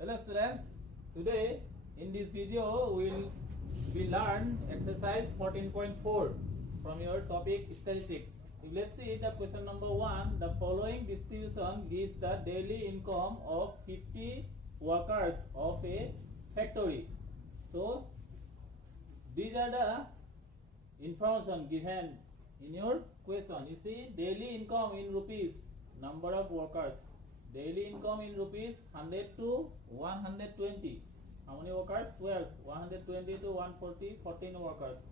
Hello students, today in this video we will learn exercise 14.4 from your topic statistics. Let's see the question number 1. The following distribution gives the daily income of 50 workers of a factory. So these are the information given in your question. You see, daily income in rupees, number of workers. Daily income in rupees 100 to 120. How many workers? 12. 120 to 140, 14 workers.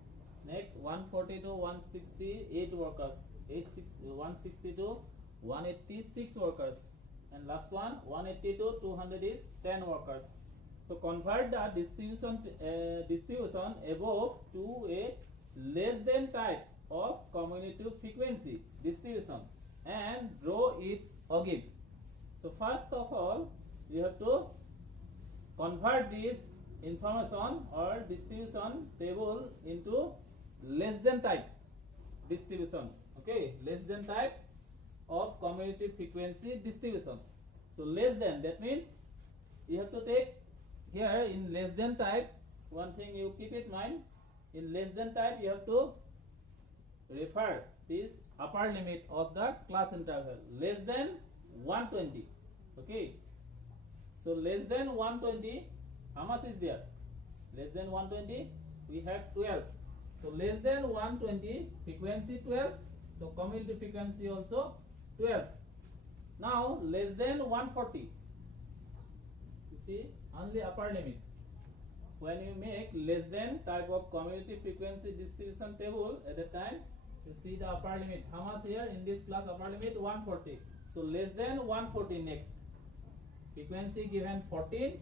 Next 140 to 160, 8 workers. 160 to 186 workers. And last one 180 to 200 is 10 workers. So convert the distribution above to a less than type of commutative frequency distribution and draw its ogive. So first of all, you have to convert this information or distribution table into less than type distribution. Okay, less than type of commutative frequency distribution. So less than, that means you have to take here in less than type. One thing you keep in mind, in less than type you have to refer this upper limit of the class interval, less than 120. Okay, so less than 120, how much is there? Less than 120 we have 12. So less than 120 frequency 12, so commutative frequency also 12. Now less than 140, you see, only upper limit. When you make less than type of commutative frequency distribution table, at the time you see the upper limit. How much here in this class? Upper limit 140. So less than 140. Next frequency given 14.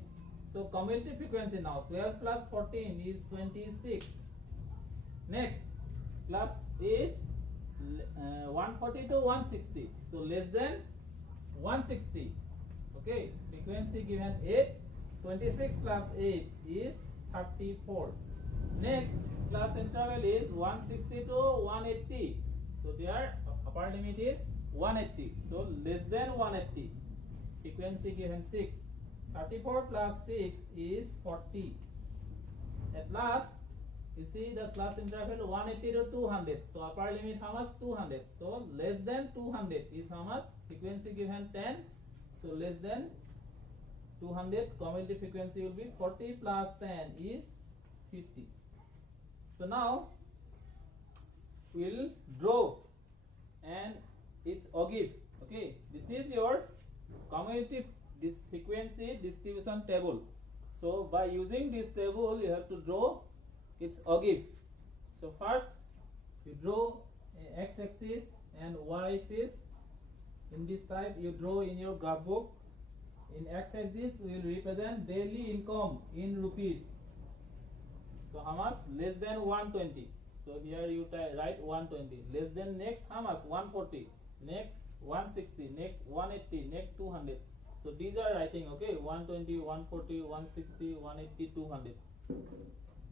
So commutative frequency now 12 plus 14 is 26. Next class is 140 to 160. So less than 160. Okay, frequency given 8. 26 plus 8 is 34. Next class interval is 160 to 180. So their upper limit is 180. So less than 180. Frequency given 6. 34 plus 6 is 40. At last, you see the class interval 180 to 200. So upper limit how much? 200. So less than 200 is how much? Frequency given 10. So less than 200, commutative frequency will be 40 plus 10 is 50. So now we will draw and its ogive. Okay, this is your commutative frequency distribution table. So by using this table you have to draw its ogive. So first you draw x-axis and y-axis. In this type you draw in your graph book. In x-axis we will represent daily income in rupees. So how much? Less than 120. So here you write 120. Less than, next how much? 140. Next 160. Next 180. Next 200. So these are writing. Okay, 120, 140, 160, 180, 200.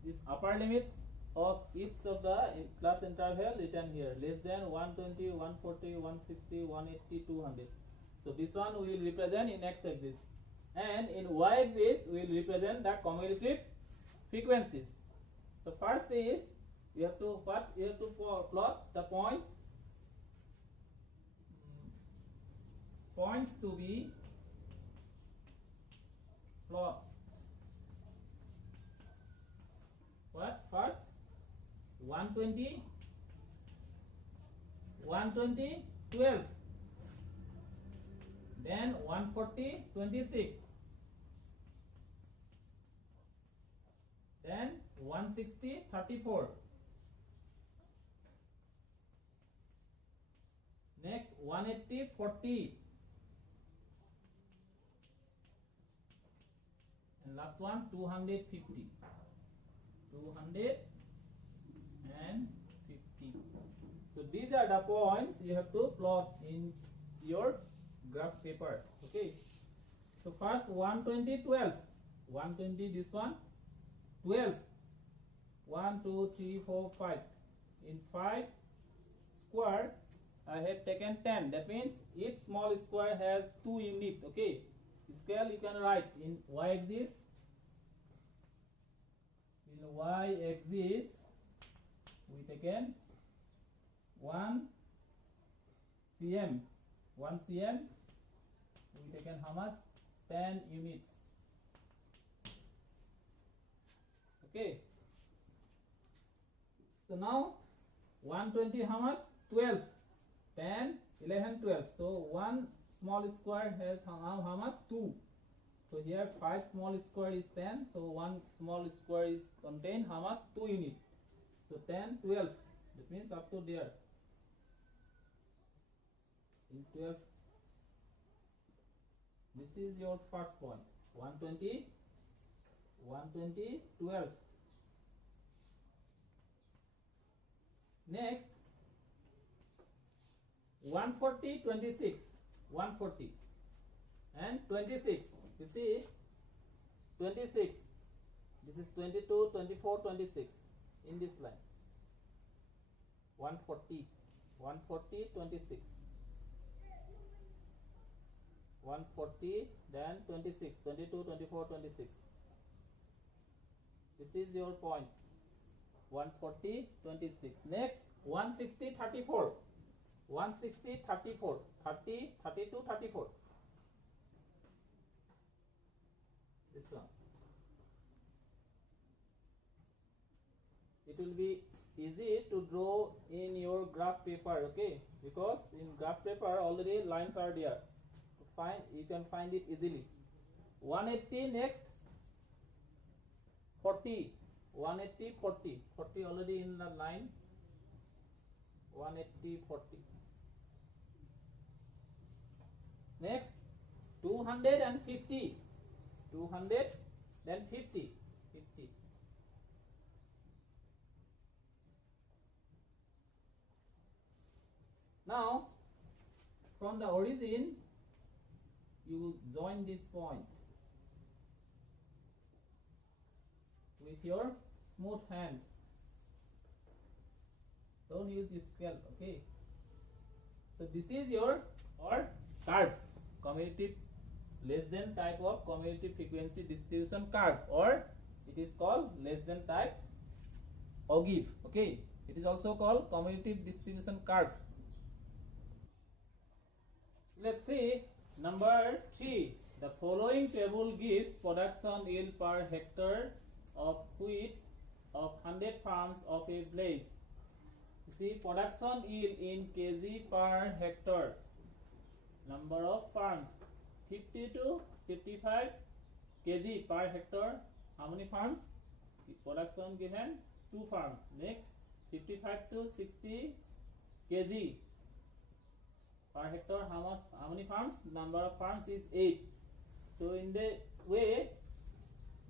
These upper limits of each of the class interval written here. Less than 120, 140, 160, 180, 200. So this one we will represent in x-axis, and in y-axis we will represent the commutative frequencies. So first is you have to plot the points to be plot. What? First 120, 12. Then 140, 26. Then 160, 34. Next 180, 40. And last one 250. 250. So these are the points you have to plot in your graph paper. Okay, so first 120, 12. 120, this one 12. 1 2 3 4 5. In 5 square I have taken 10. That means each small square has 2 units. Okay, scale you can write in y-axis. In y-axis we taken 1 cm. 1 cm we taken how much? 10 units. Okay. So now 120 how much? 12. 10, 11, 12. So one small square has how much? 2. So here 5 small square is 10. So one small square is contain how much? 2 unit. So 10, 12. That means up to there. In 12. This is your first point. 120, 120, 12. Next 140, 26. 140 and 26. You see 26. This is 22, 24, 26 in this line. 140, 140, 26. 140, then 26, 22, 24, 26. This is your point. 140, 26. Next 160, 34. 160, 34. 30, 32, 34. This one. It will be easy to draw in your graph paper, okay? Because in graph paper already lines are there. You can find it easily. 180 next. 40. 180, 40. 40 already in the line. 180, 40. Next 250. 250. 50. Now from the origin you join this point with your smooth hand. Don't use your scale, okay? So this is your curve, cumulative less than type of cumulative frequency distribution curve, or it is called less than type ogive, okay? It is also called cumulative distribution curve. Let's see number 3. The following table gives production yield per hectare of wheat of 100 farms of a place. You see production yield in kg per hectare. Number of farms 50 to 55 kg per hectare. How many farms? Production given 2 farms. Next 55 to 60 kg per hectare. How many farms? Number of farms is 8. So in the way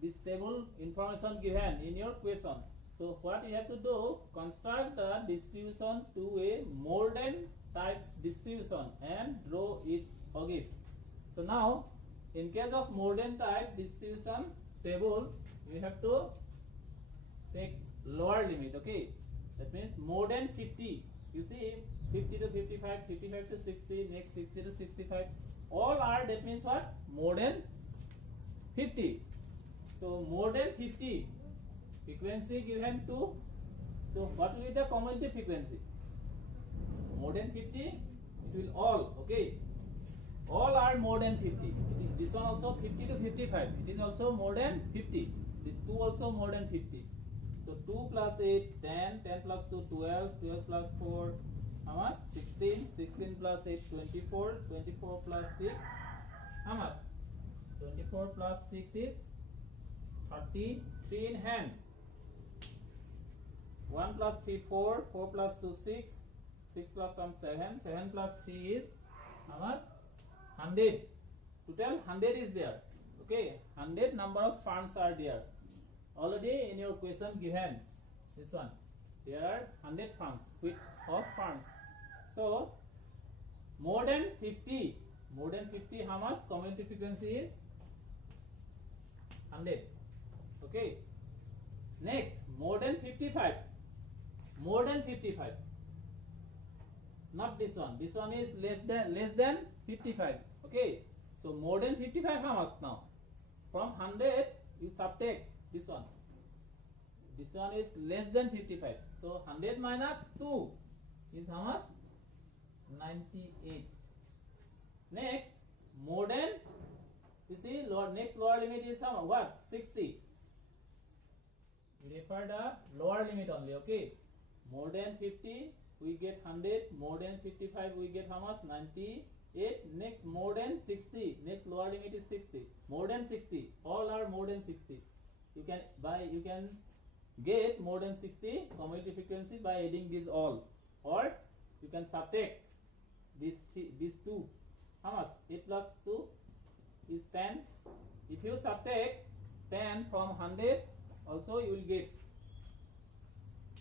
this table information given in your question. So what you have to do, construct the distribution to a Morden type distribution and draw its ogive. So now in case of Morden type distribution table, we have to take lower limit, okay? That means more than 50. You see 50 to 55, 55 to 60, next 60 to 65. All are, that means what? More than 50. So more than 50 frequency given to. So what will be the cumulative frequency? More than 50, it will all, okay? All are more than 50. This one also 50 to 55. It is also more than 50. This 2 also more than 50. So 2 plus 8, 10, 10 plus 2, 12, 12 plus 4, how much? 16, 16 plus 8, 24, 24 plus 6, how much? 24 plus 6 is 33 in hand. 1 plus 3, 4, 4 plus 2, 6, 6 plus 1, 7, 7 plus 3 is, how much? 100. Total 100 is there. Okay, 100 number of farms are there. Already in your question given this one. There are 100 farms with of farms. So more than 50. More than 50, how much? Cumulative frequency is 100. Okay. Next, more than 55. More than 55. Not this one. This one is less than 55. Okay. So more than 55, how much now? From 100 you subtract this one. This one is less than 55. So 100 minus 2 is how much? 98. Next, more than, you see, next lower limit is how much? What? 60. You refer the lower limit only, okay? More than 50 we get 100. More than 55 we get how much? 98. Next, more than 60. Next lower limit is 60. More than 60. All are more than 60. You can get more than 60 commutative frequency by adding these all, or you can subtract these two. How much? 8 plus 2 is 10. If you subtract 10 from 100, also you will get.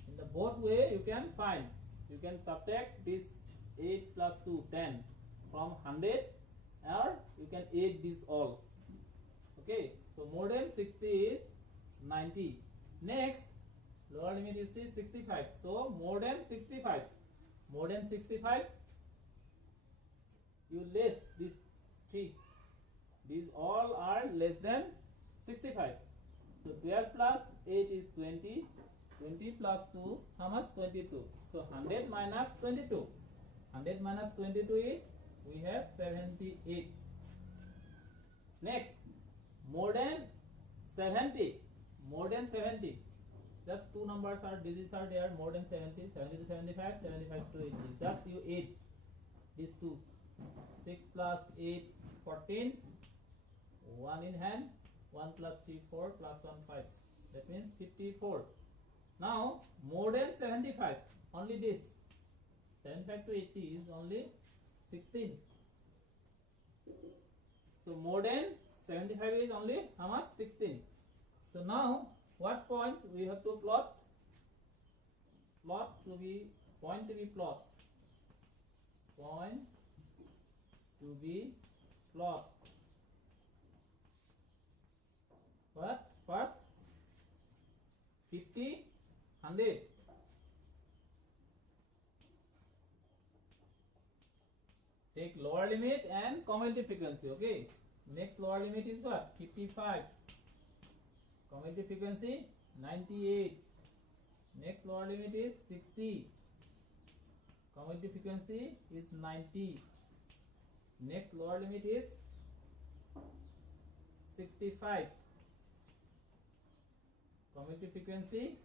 In the both way you can find. You can subtract this 8 plus 2, 10 from 100, or you can add this all. Okay, so more than 60 is 90. Next, lower limit you see 65. So more than 65. More than 65, you less these 3. These all are less than 65. So 12 plus 8 is 20. 20 plus 2, how much? 22. So 100 minus 22. 100 minus 22 is, we have 78. Next, more than 70. More than 70. Just two numbers are, digits are there. More than 70. 70 to 75. 75 to 80. Just you add these two. 6 plus 8, 14. 1 in hand. 1 plus 3, 4. Plus 1, 5. That means 54. Now, more than 75. Only this. 75 to 80 is only 16. So more than 75 is only how much? 16. So now, what points we have to plot? Point to be plot. Point to be plot. What? First, 50, 100. Take lower limit and commutative frequency. Okay. Next lower limit is what? 55. Commutative frequency 98. Next lower limit is 60. Commutative frequency is 90. Next lower limit is 65. Commutative frequency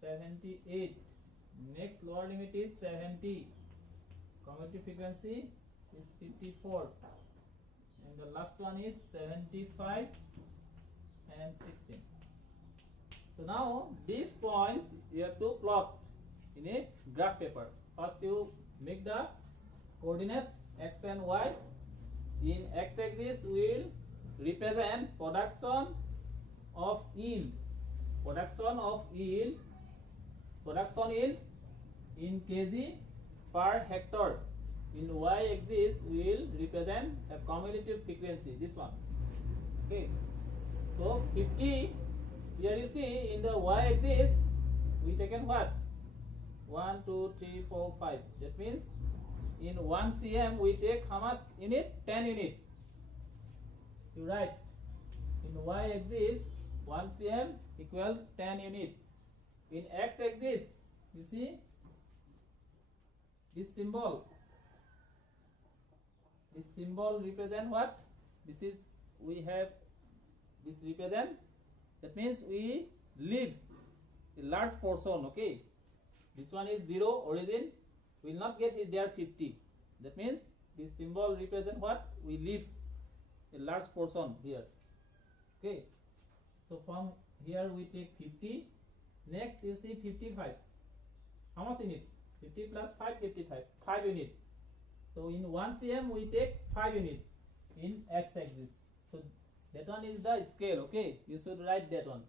78. Next lower limit is 70. Commutative frequency is 54. And the last one is 75 and 16. So now these points you have to plot in a graph paper. First you make the coordinates x and y. In x-axis we will represent production of yield. Production yield in kg per hectare. In y-axis we will represent a cumulative frequency. This one. Okay. So 50. Here you see in the y-axis we taken what? 1, 2, 3, 4, 5. That means in 1 cm we take how much unit? 10 unit. You write in y-axis 1 cm equal 10 unit. In x-axis you see this symbol. This symbol represent what? This is, we have this represent. That means we leave a large portion. Okay. This one is 0 origin. We will not get it there 50. That means this symbol represent what? We leave a large portion here. Okay. So from here we take 50. Next you see 55. How much in it? 50 plus 5, 55. 5 unit. So in 1 cm we take 5 unit in x-axis. So that one is the scale. Okay. You should write that one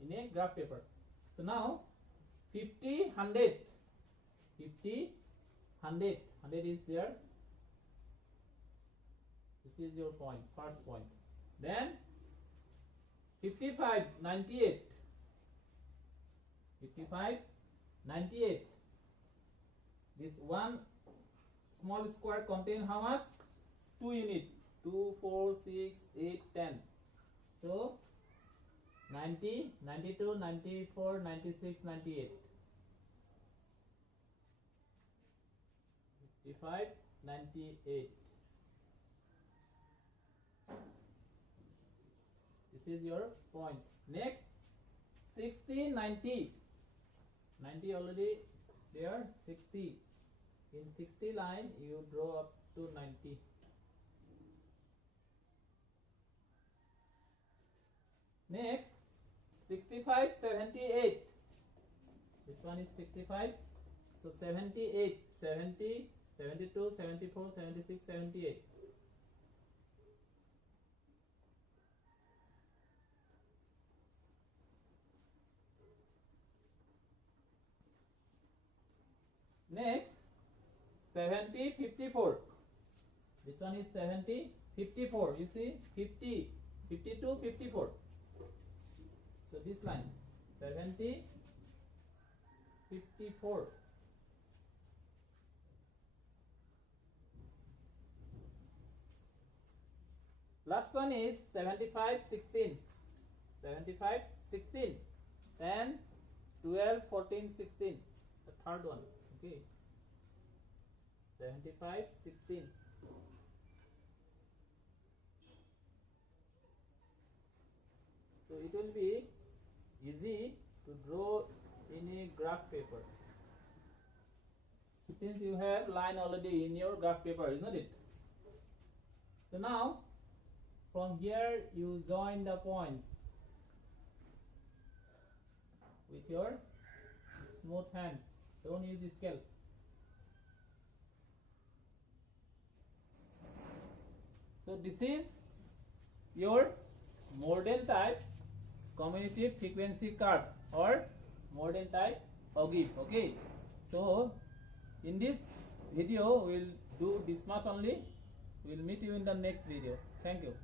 in a graph paper. So now 50, 100. 50, 100. 100 is there. This is your point, first point. Then 55, 98. 55, 98. This one small square contain how much? 2 unit. 2, 4, 6, 8, 10. So 90, 92, 94, 96, 98. 55, 98. This is your point. Next, 60, 90. 90 already there. 60. In 60 line, you draw up to 90. Next, 65, 78. This one is 65. So 78, 70, 72, 74, 76, 78. Next, 70, 54. This one is 70, 54. You see, 50, 52, 54. So this line, 70, 54. Last one is 75, 16. 75, 16. 10, 12, 14, 16. The third one. Okay. 75, 16. So it will be easy to draw in a graph paper. Since you have line already in your graph paper, isn't it? So now, from here you join the points with your smooth hand. Don't use the scale. So this is your Morden type commutative frequency curve or Morden type ogive. Okay. So in this video we'll do this much only. We'll meet you in the next video. Thank you.